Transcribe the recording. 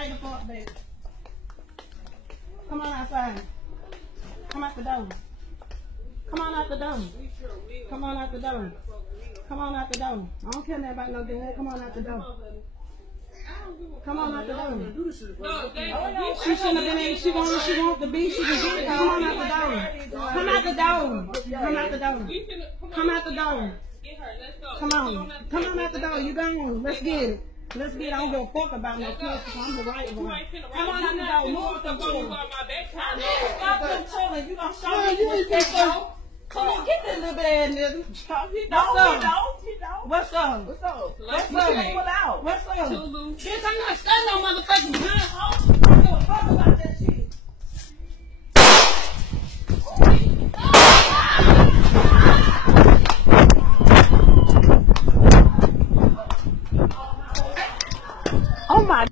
Stay the fuck back. Come on outside. Come out the door. Come on out the door. Come on out the door. Come on out the door. I don't care nothing about no good. Come on out the door. Come on out the door. She shouldn't have been in. She want to be. She can get it. Come on out the door. Come out the door. Come out the door. Come out the door. Come on. Come on out the door. You gone. Let's get it. Let's get it. I don't give a fuck about no kids. I'm the right one. Come on out the door. Move them children. Stop them children. You gonna show me what's up. Come on, get that little bad nigga. What's up? What's up? What's up? What's up? Bitch, I'm not studying no motherfucking gun, ho. I don't give a fuck about that shit. Oh my